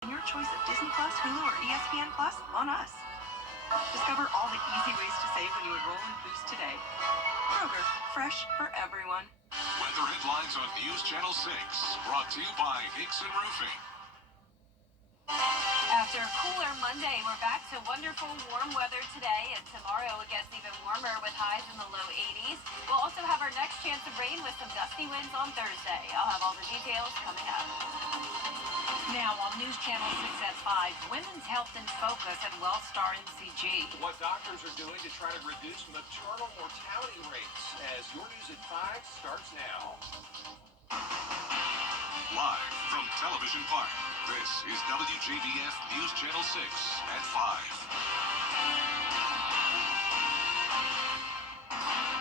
And your choice of Disney Plus, Hulu, or ESPN Plus on us. Discover all the easy ways to save when you enroll in Boost today. Kroger, fresh for everyone. Weather headlines on News Channel 6, brought to you by Hickson Roofing. After a cooler Monday, we're back to wonderful warm weather today, and tomorrow it gets even warmer with highs in the low 80s. We'll also have our next chance of rain with some gusty winds on Thursday. I'll have all the details coming up. Now on News Channel 6 at 5, Women's Health in Focus at WellStar MCG. What doctors are doing to try to reduce maternal mortality rates, as your News at 5 starts now. Live from Television Park, this is WJBF News Channel 6 at 5.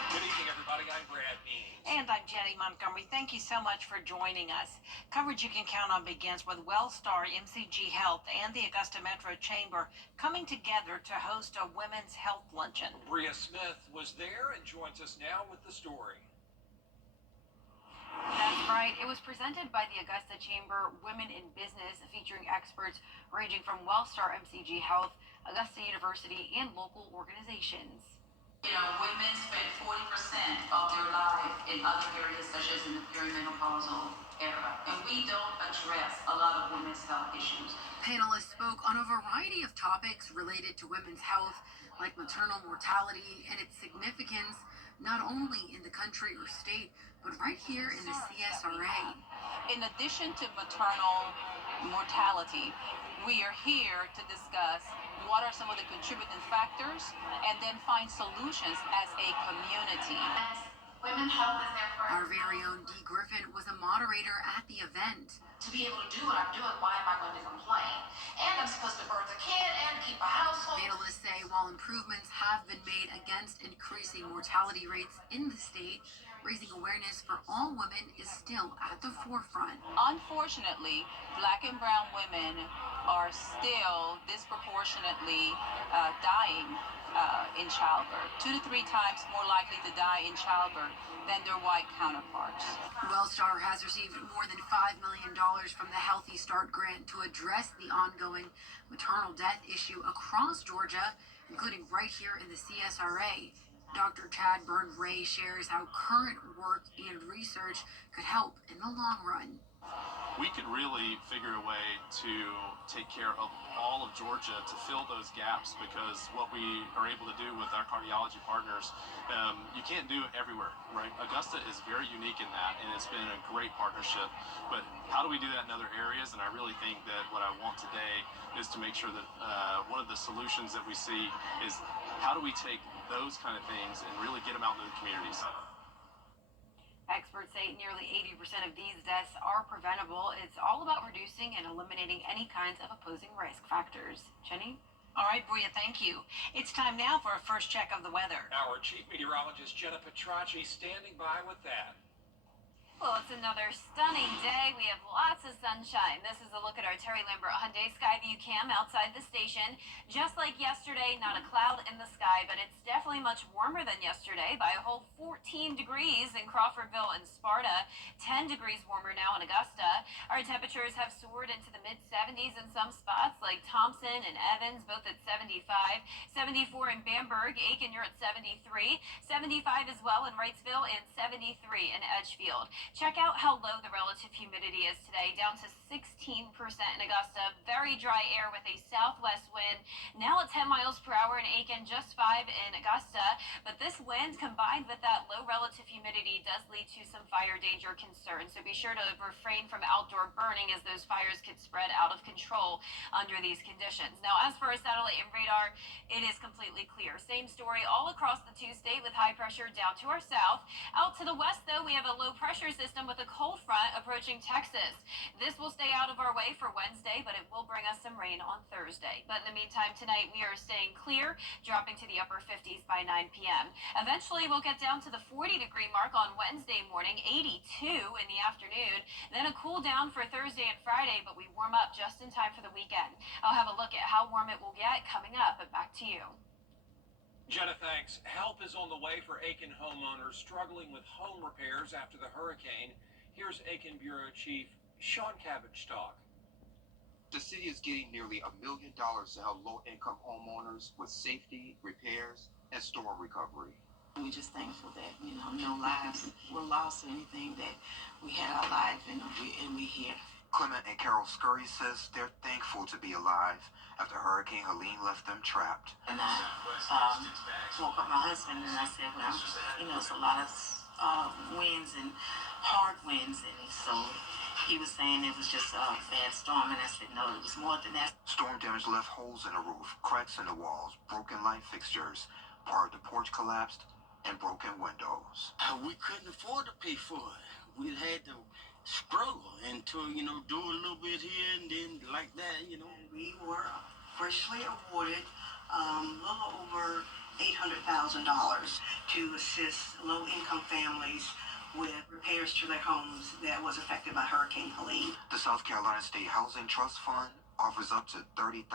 Good evening, everybody. I'm Brad Means. And I'm Jenny Montgomery. Thank you so much for joining us. Coverage you can count on begins with WellStar, MCG Health, and the Augusta Metro Chamber coming together to host a women's health luncheon. Bria Smith was there and joins us now with the story. That's right. It was presented by the Augusta Chamber Women in Business, featuring experts ranging from WellStar, MCG Health, Augusta University, and local organizations. You know, women spend 40% of their life in other areas, such as in the perimenopausal era, and we don't address a lot of women's health issues. Panelists spoke on a variety of topics related to women's health, like maternal mortality and its significance, not only in the country or state, but right here in the CSRA. In addition to maternal mortality, we are here to discuss what are some of the contributing factors and then find solutions as a community. Women's health is there for Our very own Dee Griffin was a moderator at the event. to be able to do what I'm doing. Why am I going to complain? And I'm supposed to birth a kid and keep a household. Panelists say while improvements have been made against increasing mortality rates in the state, raising awareness for all women is still at the forefront. Unfortunately, Black and brown women are still disproportionately dying in childbirth, 2 to 3 times more likely to die in childbirth than their white counterparts. WellStar has received more than $5 million from the Healthy Start grant to address the ongoing maternal death issue across Georgia, including right here in the CSRA. Dr. Chad Byrne-Ray shares how current work and research could help in the long run. We could really figure a way to take care of all of Georgia to fill those gaps, because what we are able to do with our cardiology partners, you can't do it everywhere, right? Augusta is very unique in that, and it's been a great partnership. But how do we do that in other areas? And I really think that what I want today is to make sure that one of the solutions that we see is how do we take those kind of things and really get them out into the communities. Experts say nearly 80% of these deaths are preventable. It's all about reducing and eliminating any kinds of opposing risk factors. Jenny? All right, Bria, thank you. It's time now for a first check of the weather. Our chief meteorologist, Jenna Petracci, standing by with that. Well, it's another stunning day. We have lots of sunshine. This is a look at our Terry Lambert Hyundai Skyview cam outside the station. Just like yesterday, not a cloud in the sky, but it's definitely much warmer than yesterday by a whole 14 degrees in Crawfordville and Sparta, 10 degrees warmer now in Augusta. Our temperatures have soared into the mid-70s in some spots like Thompson and Evans, both at 75, 74 in Bamberg, Aiken, you're at 73, 75 as well in Wrightsville, and 73 in Edgefield. Check out how low the relative humidity is today, down to 16% in Augusta. Very dry air with a southwest wind, now at 10 miles per hour in Aiken, just 5 in Augusta. But this wind combined with that low relative humidity does lead to some fire danger concerns. So be sure to refrain from outdoor burning, as those fires could spread out of control under these conditions. Now, as for our satellite and radar, it is completely clear. Same story all across the two-state with high pressure down to our south. Out to the west, though, we have a low pressure system with a cold front approaching Texas. This will stay out of our way for Wednesday, but it will bring us some rain on Thursday. But in the meantime, tonight we are staying clear, dropping to the upper 50s by 9 p.m. Eventually, we'll get down to the 40-degree mark on Wednesday morning, 82 in the afternoon, then a cool down for Thursday and Friday, but we warm up just in time for the weekend. I'll have a look at how warm it will get coming up, but back to you. Jenna, thanks. Help is on the way for Aiken homeowners struggling with home repairs after the hurricane. Here's Aiken Bureau Chief Sean Cabbage talk. The city is getting nearly $1 million to help low-income homeowners with safety, repairs, and storm recovery. We're just thankful that, no lives were lost or anything, that we had our life and we're here. Clement and Carol Scurry says they're thankful to be alive after Hurricane Helene left them trapped. And I woke up my husband and I said, well, it's a lot of winds and hard winds. And so he was saying it was just a bad storm. And I said, no, it was more than that. Storm damage left holes in the roof, cracks in the walls, broken light fixtures. Part of the porch collapsed and broken windows. We couldn't afford to pay for it. We had to struggle and to, do a little bit here and then like that, And we were freshly awarded a little over $800,000 to assist low-income families with repairs to their homes that was affected by Hurricane Helene. The South Carolina State Housing Trust Fund offers up to $30,000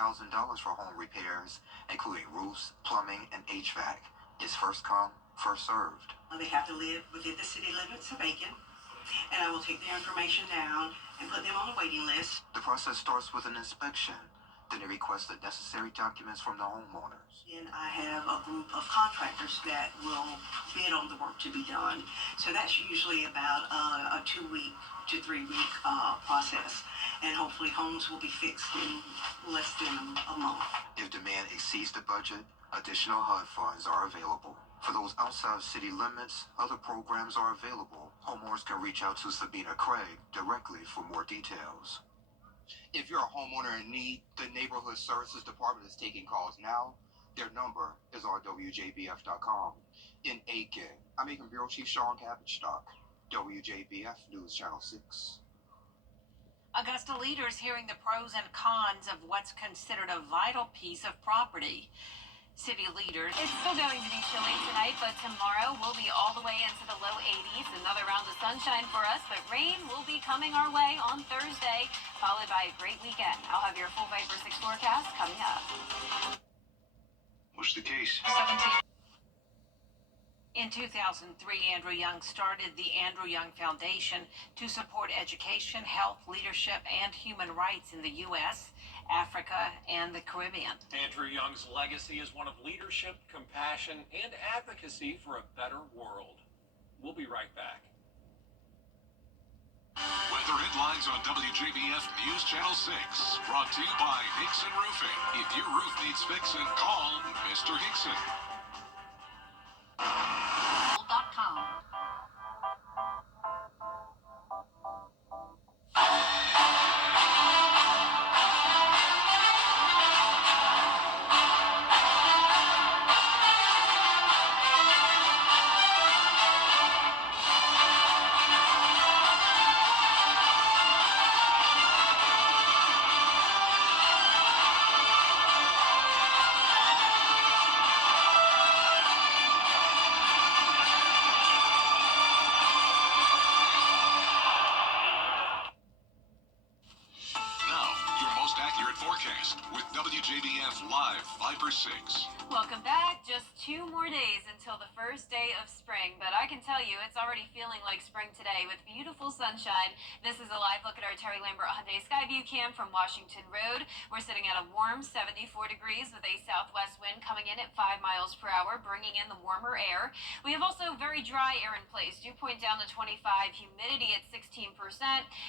for home repairs, including roofs, plumbing, and HVAC. It's first come, first served. They have to live within the city limits of Aiken, and I will take their information down and put them on the waiting list. The process starts with an inspection. Then they request the necessary documents from the homeowners. And I have a group of contractors that will bid on the work to be done. So that's usually about a 2-week to 3-week process. And hopefully homes will be fixed in less than a month. If demand exceeds the budget, additional HUD funds are available. For those outside of city limits, other programs are available. Homeowners can reach out to Sabina Craig directly for more details. If you're a homeowner in need, the Neighborhood Services Department is taking calls now. Their number is on WJBF.com. In Aiken, I'm Aiken Bureau Chief Sean Cabbage-Stock, WJBF News Channel 6. Augusta leaders hearing the pros and cons of what's considered a vital piece of property. City leaders. It's still going to be chilly tonight, but tomorrow we'll be all the way into the low 80s. Another round of sunshine for us, but rain will be coming our way on Thursday, followed by a great weekend. I'll have your full Viper 6 forecast coming up. What's the case? 17. In 2003, Andrew Young started the Andrew Young Foundation to support education, health, leadership, and human rights in the U.S., Africa, and the Caribbean. Andrew Young's legacy is one of leadership, compassion, and advocacy for a better world. We'll be right back. Weather headlines on WJBF News Channel 6. Brought to you by Hickson Roofing. If your roof needs fixing, call Mr. Hickson. .com. Forecast with WJBF Live Viper 6. Welcome back. Just 2 more days until the first day of spring, but I can tell you it's already feeling like spring today with beautiful sunshine. This is a live look at our Terry Lambert Hyundai Skyview cam from Washington Road. We're sitting at a warm 74 degrees with a southwest wind coming in at 5 miles per hour, bringing in the warmer air. We have also very dry air in place. Dew point down to 25, humidity at 16%,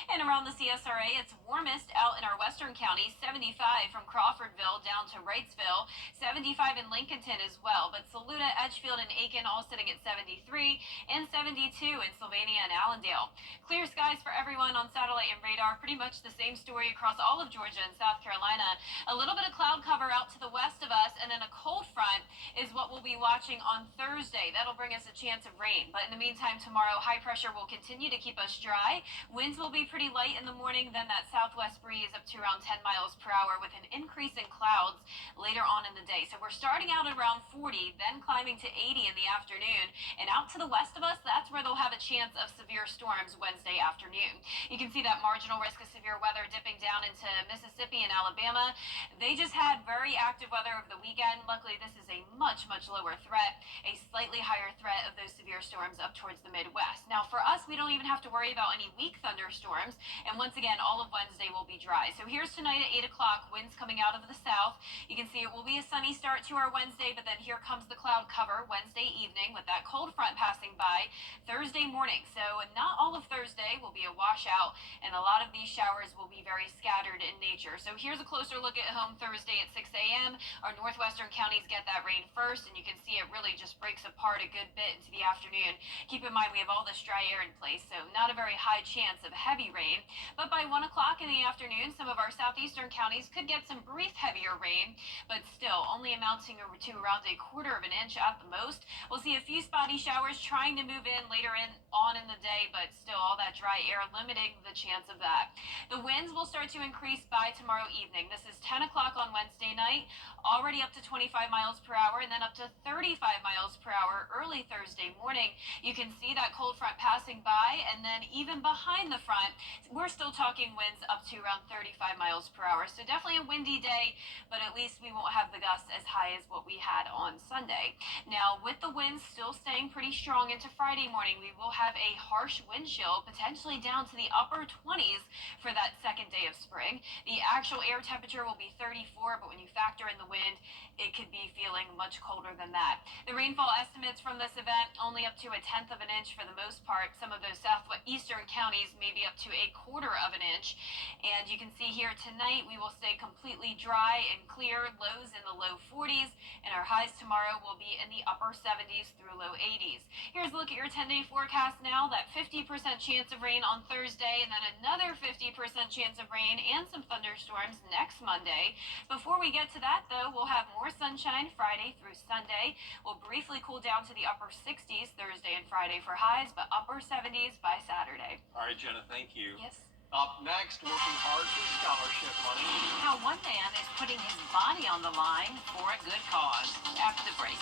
and around the CSRA, it's warmest out in our western counties, 75 from Crawfordville down to Wrightsville, 75 in Lincolnton as well, but Saluda, Edgefield, and Aiken all sitting at 73, and 72 in Sylvania and Allendale. Clear skies for everyone on satellite and radar. Pretty much the same story across all of Georgia and South Carolina. A little bit of cloud cover out to the west of us, and then a cold front is what we'll be watching on Thursday. That'll bring us a chance of rain, but in the meantime, tomorrow, high pressure will continue to keep us dry. Winds will be pretty light in the morning, then that southwest breeze up to around 10 miles per hour with an increase in clouds later on in the day. So we're starting out at around 40, then climbing to 80 in the afternoon. And out to the west of us, that's where they'll have a chance of severe storms Wednesday afternoon. You can see that marginal risk of severe weather dipping down into Mississippi and Alabama. They just had very active weather over the weekend. Luckily, this is a much, much lower threat, a slightly higher threat of those severe storms up towards the Midwest. Now, for us, we don't even have to worry about any weak thunderstorms. And once again, all of Wednesday will be dry. So here's tonight. tonight at 8 o'clock, winds coming out of the south. You can see it will be a sunny start to our Wednesday, but then here comes the cloud cover Wednesday evening with that cold front passing by Thursday morning. So not all of Thursday will be a washout, and a lot of these showers will be very scattered in nature. So here's a closer look at home Thursday at 6 a.m. Our northwestern counties get that rain first, and you can see it really just breaks apart a good bit into the afternoon. Keep in mind we have all this dry air in place, so not a very high chance of heavy rain. But by 1 o'clock in the afternoon, some of our southeastern counties could get some brief heavier rain, but still only amounting to around a quarter of an inch at the most. We'll see a few spotty showers trying to move in later on in the day, but still all that dry air limiting the chance of that. The winds will start to increase by tomorrow evening. This is 10 o'clock on Wednesday night, already up to 25 miles per hour, and then up to 35 miles per hour early Thursday morning. You can see that cold front passing by, and then even behind the front, we're still talking winds up to around 35 miles per hour. So definitely a windy day, but at least we won't have the gusts as high as what we had on Sunday. Now, with the winds still staying pretty strong into Friday morning, we will have a harsh wind chill, potentially down to the upper 20s for that second day of spring. The actual air temperature will be 34, but when you factor in the wind, it could be feeling much colder than that. The rainfall estimates from this event only up to a tenth of an inch for the most part. Some of those southeastern counties maybe up to a quarter of an inch. And you can see here tonight we will stay completely dry and clear, lows in the low 40s, and our highs tomorrow will be in the upper 70s through low 80s. Here's a look at your 10-day forecast now. That 50% chance of rain on Thursday, and then another 50% chance of rain and some thunderstorms next Monday. Before we get to that, though, we'll have more sunshine Friday through Sunday. We'll briefly cool down to the upper 60s Thursday and Friday for highs, but upper 70s by Saturday. All right, Jenna, thank you. Yes. Up next, working hard for scholarship money. How one man is putting his body on the line for a good cause. After the break.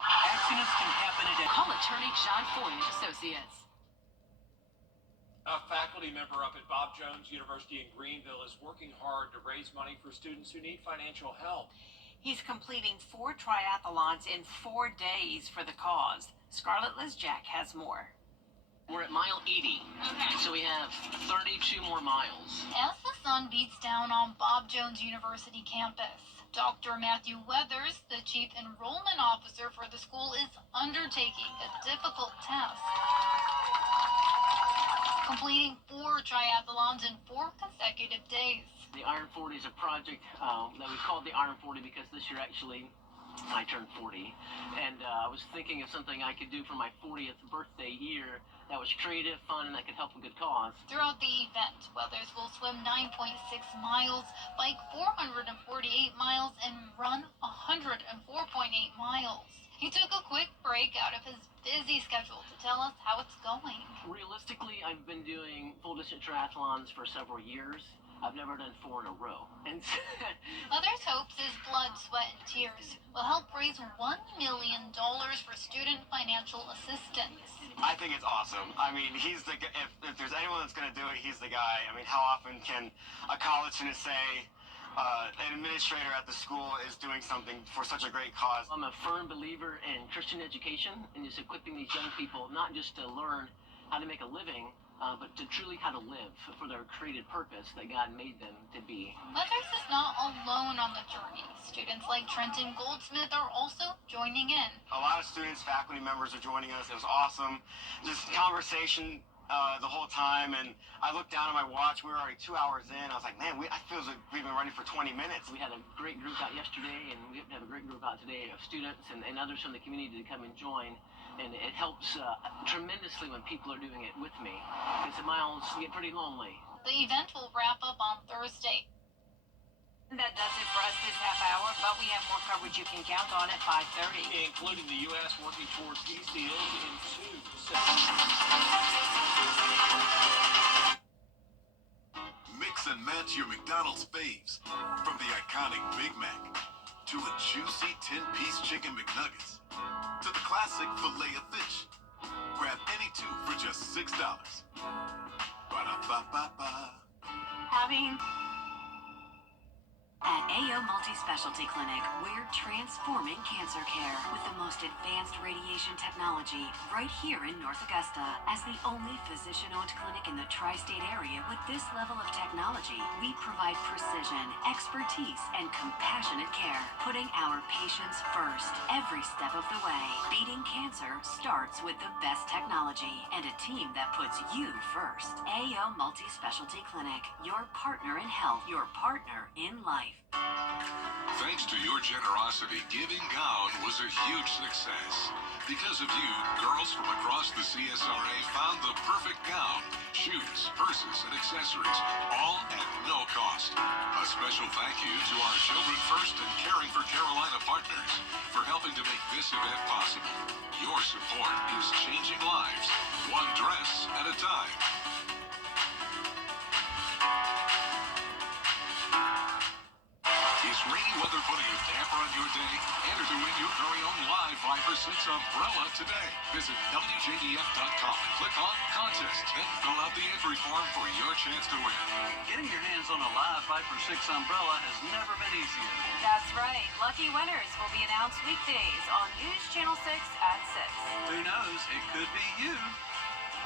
Accidents can happen at Call attorney John Foy and Associates. A faculty member up at Bob Jones University in Greenville is working hard to raise money for students who need financial help. He's completing 4 triathlons in 4 days for the cause. Scarlett Lizjack has more. We're at mile 80, so we have 32 more miles. As the sun beats down on Bob Jones University campus, Dr. Matthew Weathers, the chief enrollment officer for the school, is undertaking a difficult task. Completing 4 triathlons in 4 consecutive days. The Iron 40 is a project that we called the Iron 40 because this year actually I turned 40, and I was thinking of something I could do for my 40th birthday year that was creative, fun, and that could help a good cause. Throughout the event, Weathers will swim 9.6 miles, bike 448 miles, and run 104.8 miles. He took a quick break out of his busy schedule to tell us how it's going. Realistically, I've been doing full-distance triathlons for several years. I've never done 4 in a row. And Weathers hopes his blood, sweat, and tears will help raise $1 million for student financial assistance. I think it's awesome. I mean, he's the if there's anyone that's going to do it, he's the guy. I mean, how often can a college student say an administrator at the school is doing something for such a great cause? I'm a firm believer in Christian education and just equipping these young people not just to learn how to make a living, but to truly how to live for their created purpose that God made them to be. Weathers is not alone on the journey. Students like Trenton Goldsmith are also joining in. A lot of students, faculty members are joining us. It was awesome. Just conversation the whole time, and I looked down at my watch. We were already 2 hours in. I was like, man, I feel like we've been running for 20 minutes. We had a great group out yesterday, and we have a great group out today of students and others from the community to come and join. And it helps tremendously when people are doing it with me, because the miles get pretty lonely. The event will wrap up on Thursday. That does it for us this half hour, but we have more coverage you can count on at 5:30. Including the U.S. working towards these deals in 2 Mix and match your McDonald's faves, from the iconic Big Mac to a juicy 10-piece chicken McNuggets to the classic Filet-O-Fish. Grab any 2 for just $6. Ba-da-ba-ba-ba. Having at AO Multi-Specialty Clinic, we're transforming cancer care with the most advanced radiation technology right here in North Augusta. As the only physician-owned clinic in the tri-state area with this level of technology, we provide precision, expertise, and compassionate care, putting our patients first every step of the way. Beating cancer starts with the best technology and a team that puts you first. AO Multi-Specialty Clinic, your partner in health, your partner in life. Thanks to your generosity, Giving Gown was a huge success. Because of you, girls from across the CSRA found the perfect gown, shoes, purses, and accessories, all at no cost. A special thank you to our Children First and Caring for Carolina partners for helping to make this event possible. Your support is changing lives, one dress at a time. Is rainy weather putting a damper on your day? Enter to win your very own live Viper 6 umbrella today. Visit WJBF.com and click on Contest. Then fill out the entry form for your chance to win. Getting your hands on a live Viper 6 umbrella has never been easier. That's right. Lucky winners will be announced weekdays on News Channel 6 at 6. Who knows? It could be you.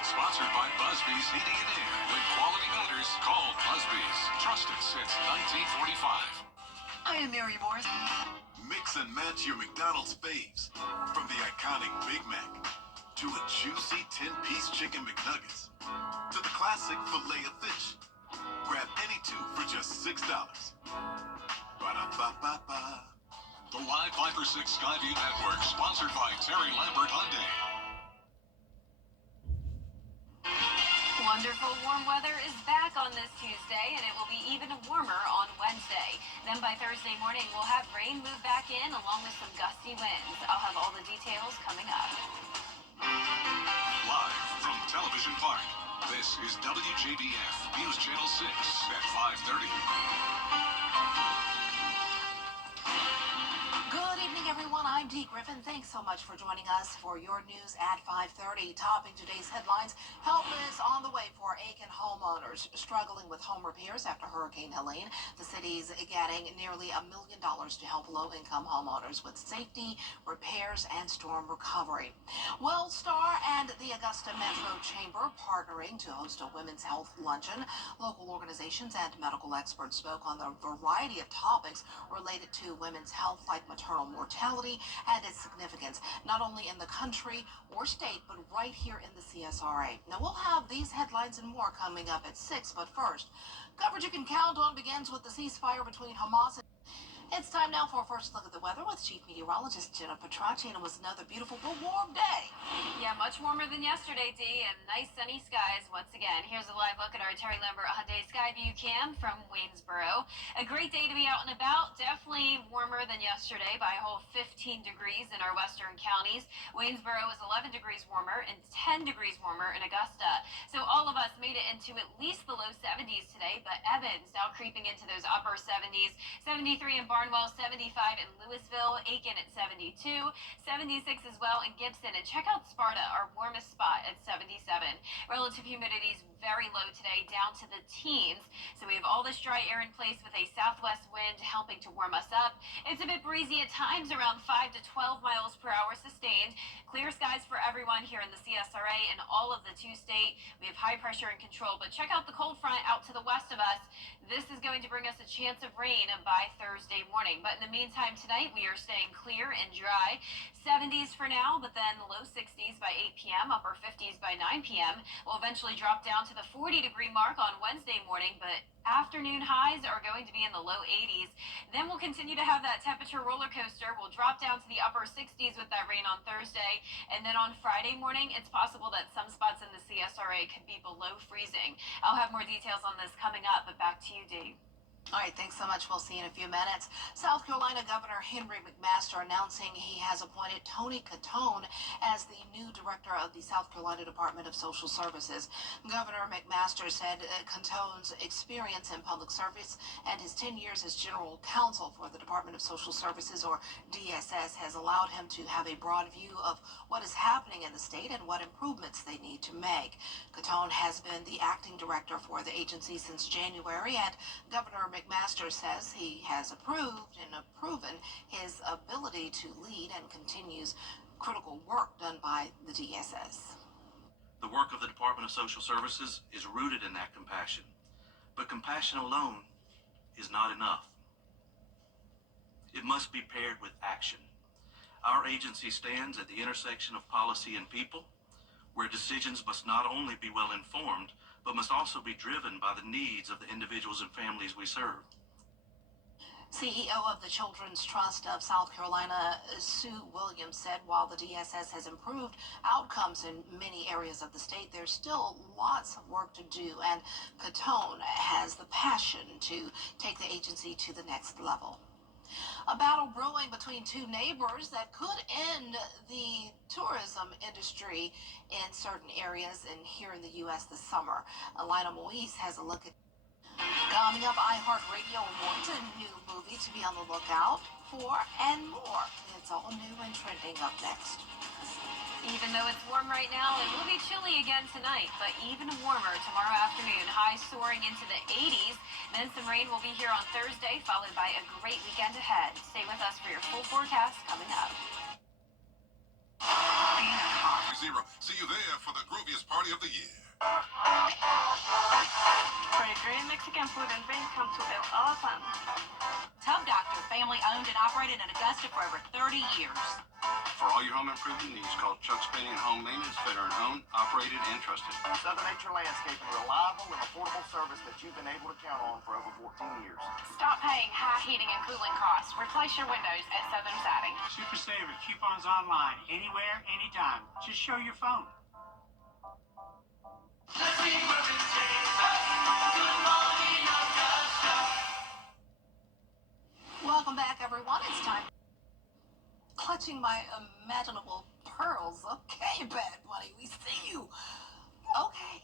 Sponsored by Busby's Heating and Air. When quality matters, call Busby's. Trusted since 1945. I am Mary Morris. Mix and match your McDonald's faves. From the iconic Big Mac to a juicy 10-piece chicken McNuggets to the classic Filet-O-Fish. Grab any two for just $6. Ba-da-ba-ba-ba. The live Viper 6 Skyview Network, sponsored by Terry Lambert Hyundai. Wonderful warm weather is back on this Tuesday, and it will be even warmer on Wednesday. Then by Thursday morning, we'll have rain move back in along with some gusty winds. I'll have all the details coming up. Live from Television Park, this is WJBF News Channel 6 at 5:30. Good evening, everyone. I'm Dee Griffin. Thanks so much for joining us for your news at 5:30. Topping today's headlines, help is on the way for Aiken homeowners struggling with home repairs after Hurricane Helene. The city's getting nearly $1 million to help low-income homeowners with safety, repairs, and storm recovery. WellStar and the Augusta Metro Chamber partnering to host a women's health luncheon. Local organizations and medical experts spoke on a variety of topics related to women's health, like maternal mortality and its significance, not only in the country or state, but right here in the CSRA. Now, we'll have these headlines and more coming up at 6, but first, coverage you can count on begins with the ceasefire between Hamas and... It's time now for a first look at the weather with Chief Meteorologist Jenna Petracci, and it was another beautiful but warm day. Yeah, much warmer than yesterday, Dee, and nice sunny skies once again. Here's a live look at our Terry Lambert Hyundai Skyview Cam from Waynesboro. A great day to be out and about. Definitely warmer than yesterday by a whole 15 degrees in our western counties. Waynesboro is 11 degrees warmer and 10 degrees warmer in Augusta. So all of us made it into at least the low 70s today, but Evans now creeping into those upper 70s. 73 in Barnwell, 75 in Louisville, Aiken at 72, 76 as well in Gibson, and check out Sparta, our warmest spot at 77. Relative humidity is very low today, down to the teens. So we have all this dry air in place with a southwest wind helping to warm us up. It's a bit breezy at times, around 5 to 12 miles per hour sustained. Clear skies for everyone here in the CSRA and all of the two-state. We have high pressure in control, but check out the cold front out to the west of us. This is going to bring us a chance of rain by Thursday morning. But in the meantime, tonight we are staying clear and dry. 70s for now, but then low 60s by 8 p.m., upper 50s by 9 p.m. We'll eventually drop down to the 40-degree mark on Wednesday morning, but afternoon highs are going to be in the low 80s. Then we'll continue to have that temperature roller coaster. We'll drop down to the upper 60s with that rain on Thursday. And then on Friday morning, it's possible that some spots in the CSRA could be below freezing. I'll have more details on this coming up, but back to you, Dee. All right, thanks so much. We'll see you in a few minutes. South Carolina Governor Henry McMaster announcing he has appointed Tony Catone as the new director of the South Carolina Department of Social Services. Governor McMaster said Catone's experience in public service and his 10 years as general counsel for the Department of Social Services, or DSS, has allowed him to have a broad view of what is happening in the state and what improvements they need to make. Catone has been the acting director for the agency since January, and Governor McMaster McMaster says he has approved and proven his ability to lead and continues critical work done by the DSS. The work of the Department of Social Services is rooted in that compassion. But compassion alone is not enough. It must be paired with action. Our agency stands at the intersection of policy and people, where decisions must not only be well informed, but must also be driven by the needs of the individuals and families we serve. CEO of the Children's Trust of South Carolina, Sue Williams, said while the DSS has improved outcomes in many areas of the state, there's still lots of work to do, and Catone has the passion to take the agency to the next level. A battle brewing between two neighbors that could end the tourism industry in certain areas and here in the U.S. this summer. Alina Moise has a look at. Coming up, iHeartRadio awards a new movie to be on the lookout for and more. It's all new and trending up next. Even though it's warm right now, it will be chilly again tonight, but even warmer tomorrow afternoon. Highs soaring into the 80s. Then some rain will be here on Thursday, followed by a great weekend ahead. Stay with us for your full forecast coming up. Zero. See you there for the grooviest party of the year. For a great Mexican food and drink, come to El Awesome. Tub Doctor, family owned and operated in Augusta for over 30 years. For all your home improvement needs, call Chuck's Painting and Home Maintenance, veteran-owned, operated, and trusted. Southern Nature Landscaping, reliable and affordable service that you've been able to count on for over 14 years. Stop paying high heating and cooling costs. Replace your windows at Southern Siding. Super Saver coupons online, anywhere, anytime. Just show your phone. Welcome back, everyone. It's time. Clutching my imaginable pearls. Okay, Bad Bunny, we see you. Okay.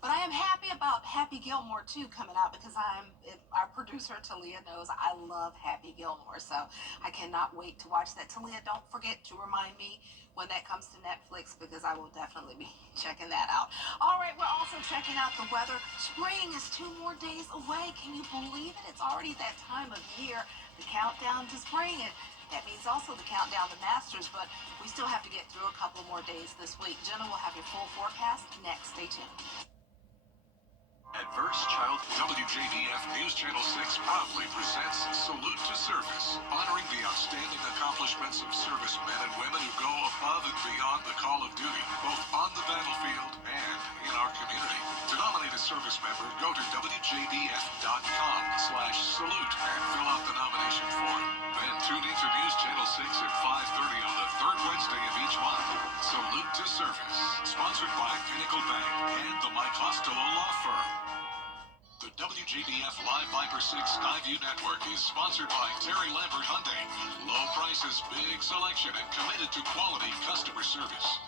But I am happy about Happy Gilmore, too, coming out because our producer, Talia, knows I love Happy Gilmore. So I cannot wait to watch that. Talia, don't forget to remind me when that comes to Netflix because I will definitely be checking that out. All right, we're also checking out the weather. Spring is 2 more days away. Can you believe it? It's already that time of year, the countdown to spring. And that means also the countdown to Masters, but we still have to get through a couple more days this week. Jenna will have your full forecast next. Stay tuned. Adverse Child WJBF News Channel 6 proudly presents Salute to Service, honoring the outstanding accomplishments of servicemen and women who go above and beyond the call of duty, both on the battlefield and in our community. To nominate a service member, go to WJBF.com/salute and fill out the nomination form. Then tune into News Channel 6 at 5:30 on the third Wednesday of each month. Salute to Service, sponsored by Pinnacle Bank and the Mike Costello Law Firm. The WJBF Live Viper 6 Skyview Network is sponsored by Terry Lambert Hyundai. Low prices, big selection, and committed to quality customer service.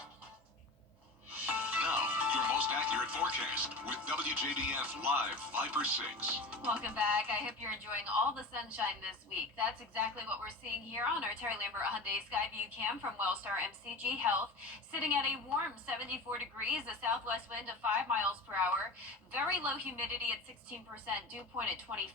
Now, your most accurate forecast with WJBF Live Viper 6. Welcome back. I hope you're enjoying all the sunshine this week. That's exactly what we're seeing here on our Terry Lambert Hyundai Skyview Cam from Wellstar MCG Health. Sitting at a warm 74 degrees, a southwest wind of 5 miles per hour, very low humidity at 16%, dew point at 25,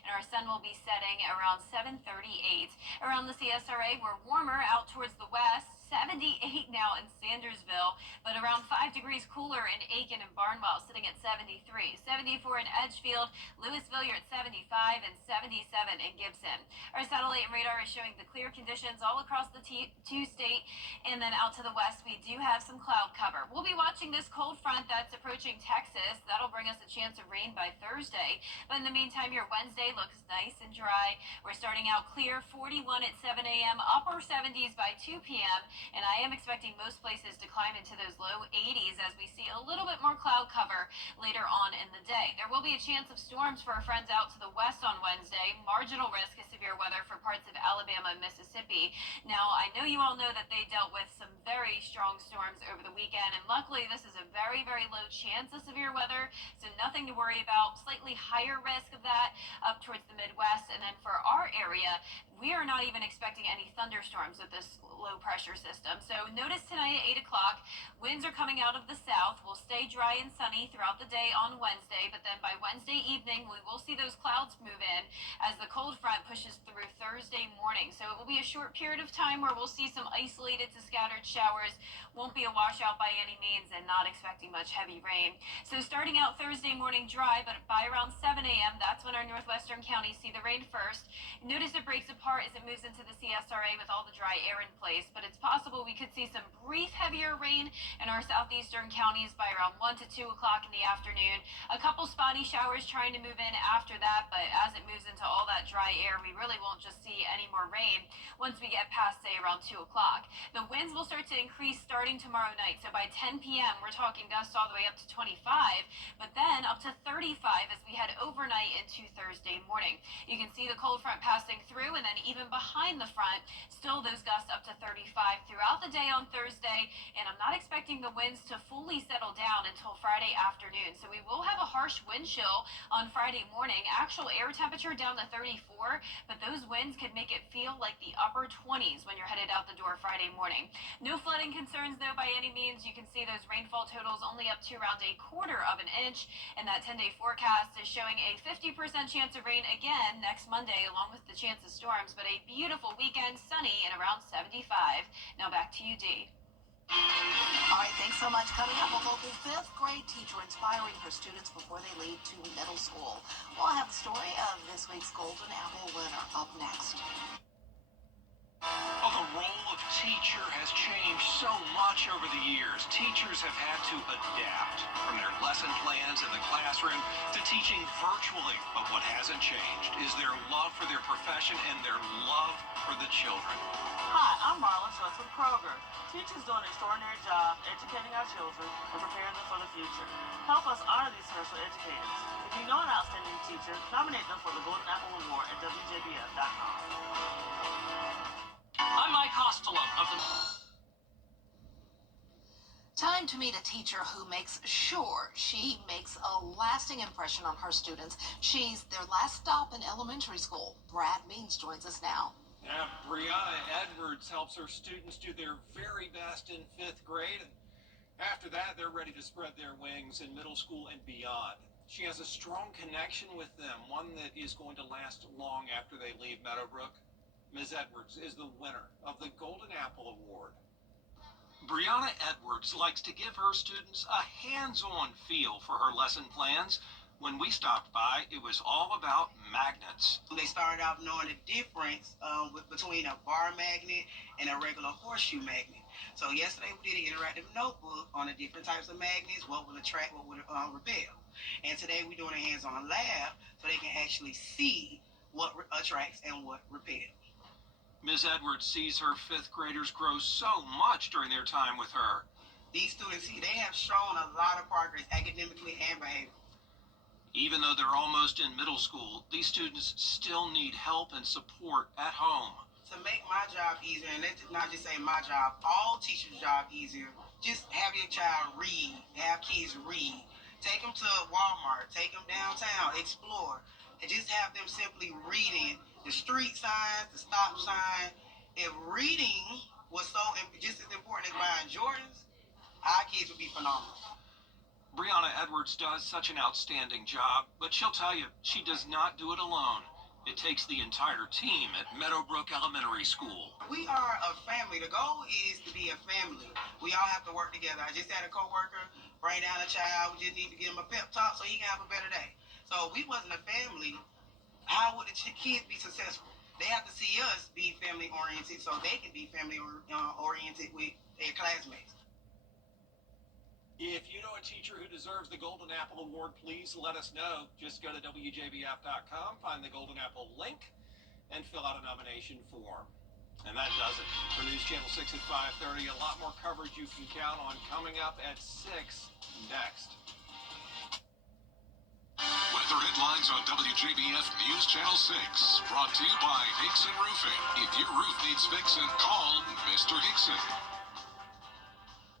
and our sun will be setting around 7:38. Around the CSRA, we're warmer out towards the west. 78 now in Sandersville, but around 5 degrees cooler in Aiken and Barnwell, sitting at 73. 74 in Edgefield, Louisville, you're at 75, and 77 in Gibson. Our satellite and radar is showing the clear conditions all across the two-state, and then out to the west, we do have some cloud cover. We'll be watching this cold front that's approaching Texas. That'll bring us a chance of rain by Thursday, but in the meantime, your Wednesday looks nice and dry. We're starting out clear, 41 at 7 a.m., upper 70s by 2 p.m., and I am expecting most places to climb into those low 80s as we see a little bit more cloud cover later on in the day. There will be a chance of storms for our friends out to the west on Wednesday. Marginal risk of severe weather for parts of Alabama and Mississippi. Now, I know you all know that they dealt with some very strong storms over the weekend, and luckily this is a very, very low chance of severe weather, so nothing to worry about. Slightly higher risk of that up towards the Midwest, and then for our area, we are not even expecting any thunderstorms with this low pressure system. So notice tonight at 8 o'clock, winds are coming out of the south. We'll stay dry and sunny throughout the day on Wednesday, but then by Wednesday evening, we will see those clouds move in as the cold front pushes through Thursday morning. So it will be a short period of time where we'll see some isolated to scattered showers. Won't be a washout by any means, and not expecting much heavy rain. So starting out Thursday morning dry, but by around 7 a.m., that's when our northwestern counties see the rain first. Notice it breaks apart as it moves into the CSRA with all the dry air in place, but it's possible we could see some brief heavier rain in our southeastern counties by around 1 to 2 o'clock in the afternoon. A couple spotty showers trying to move in after that, but as it moves into all that dry air, we really won't just see any more rain once we get past, say, around 2 o'clock. The winds will start to increase starting tomorrow night, so by 10 p.m., we're talking gusts all the way up to 25, but then up to 35 as we head overnight into Thursday morning. You can see the cold front passing through, and then even behind the front, still those gusts up to 35 throughout the day on Thursday, and I'm not expecting the winds to fully settle down until Friday afternoon. So we will have a harsh wind chill on Friday morning. Actual air temperature down to 34, but those winds could make it feel like the upper 20s when you're headed out the door Friday morning. No flooding concerns though by any means. You can see those rainfall totals only up to around 1/4 of an inch, and that 10-day forecast is showing a 50% chance of rain again next Monday, along with the chance of storms, but a beautiful weekend, sunny and around 75. Now back to you, Dee. All right, thanks so much. Coming up, a local 5th grade teacher inspiring her students before they leave to middle school. We'll have the story of this week's Golden Apple winner up next. Well, the role of teacher has changed so much over the years. Teachers have had to adapt from their lesson plans in the classroom to teaching virtually. But what hasn't changed is their love for their profession and their love for the children. Hi, I'm Marla Schultz with Kroger. Teachers do an extraordinary job educating our children and preparing them for the future. Help us honor these special educators. If you know an outstanding teacher, nominate them for the Golden Apple Award at WJBF.com. I'm Mike Costello of the... Time to meet a teacher who makes sure she makes a lasting impression on her students. She's their last stop in elementary school. Brad Means joins us now. Yeah, Brianna Edwards helps her students do their very best in 5th grade. And after that, they're ready to spread their wings in middle school and beyond. She has a strong connection with them, one that is going to last long after they leave Meadowbrook. Ms. Edwards is the winner of the Golden Apple Award. Brianna Edwards likes to give her students a hands-on feel for her lesson plans. When we stopped by, it was all about magnets. They started off knowing the difference between a bar magnet and a regular horseshoe magnet. So yesterday we did an interactive notebook on the different types of magnets, what would attract, what would repel. And today we're doing a hands-on lab so they can actually see what attracts and what repels. Ms. Edwards sees her 5th graders grow so much during their time with her. These students, they have shown a lot of progress academically and behaviorally. Even though they're almost in middle school, these students still need help and support at home. To make my job easier, and let's not just say my job, all teachers' job easier, just have your child read, have kids read. Take them to Walmart, take them downtown, explore, and just have them simply reading the street signs, the stop sign. If reading was just as important as buying Jordans, our kids would be phenomenal. Brianna Edwards does such an outstanding job, but she'll tell you she does not do it alone. It takes the entire team at Meadowbrook Elementary School. We are a family. The goal is to be a family. We all have to work together. I just had a coworker bring down a child. We just need to give him a pep talk so he can have a better day. So if we wasn't a family, how would the kids be successful? They have to see us be family oriented so they can be family oriented with their classmates. If you know a teacher who deserves the Golden Apple Award, please let us know. Just go to WJBF.com, find the Golden Apple link, and fill out a nomination form. And that does it. For News Channel 6 at 5:30, a lot more coverage you can count on coming up at 6 next. Weather headlines on WJBF News Channel 6. Brought to you by Hickson Roofing. If your roof needs fixing, call Mr. Hickson.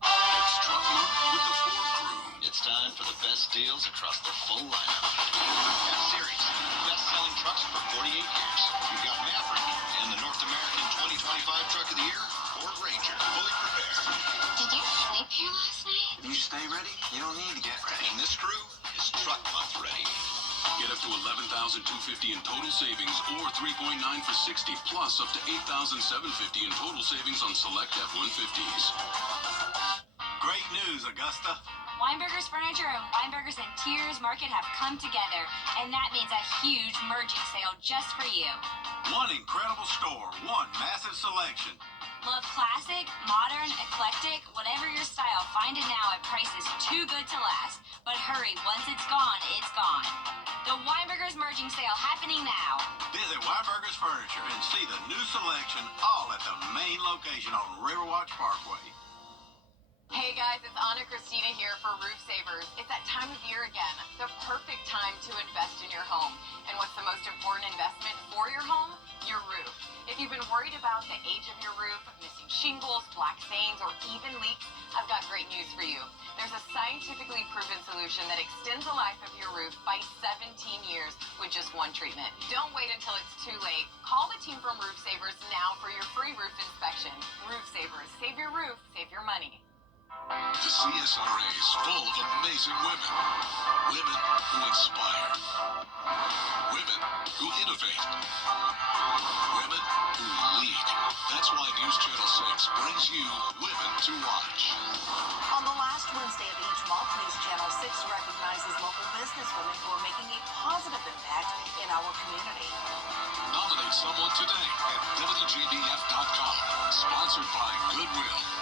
It's Truck Month with the Ford Crew. It's time for the best deals across the full lineup. F-Series, best-selling trucks for 48 years. We've got Maverick and the North American 2025 Truck of the Year, Ford Ranger. to $11,250 in total savings, or $3.9 for $60, plus up to $8,750 in total savings on select F-150s. Great news, Augusta. Weinberger's Furniture and Weinberger's Interiors Market have come together, and that means a huge merging sale just for you. One incredible store, one massive selection. Love classic, modern, eclectic, whatever your style, find it now at prices too good to last. But hurry, once it's gone, it's gone. The Weinberger's merging sale happening now. Visit Weinberger's Furniture and see the new selection all at the main location on Riverwatch Parkway. Hey guys, it's Anna Christina here for Roof Savers. It's that time of year again, the perfect time to invest in your home. And what's the most important investment for your home? Your roof. If you've been worried about the age of your roof, missing shingles, black stains, or even leaks, I've got great news for you. There's a scientifically proven solution that extends the life of your roof by 17 years with just one treatment. Don't wait until it's too late. Call the team from Roof Savers now for your free roof inspection. Roof Savers. Save your roof, save your money. The CSRA is full of amazing women. Women who inspire. Women who innovate. Women who lead. That's why News Channel 6 brings you Women to Watch. On the last Wednesday of each month, News Channel 6 recognizes local businesswomen who are making a positive impact in our community. Nominate someone today at WJBF.com. Sponsored by Goodwill.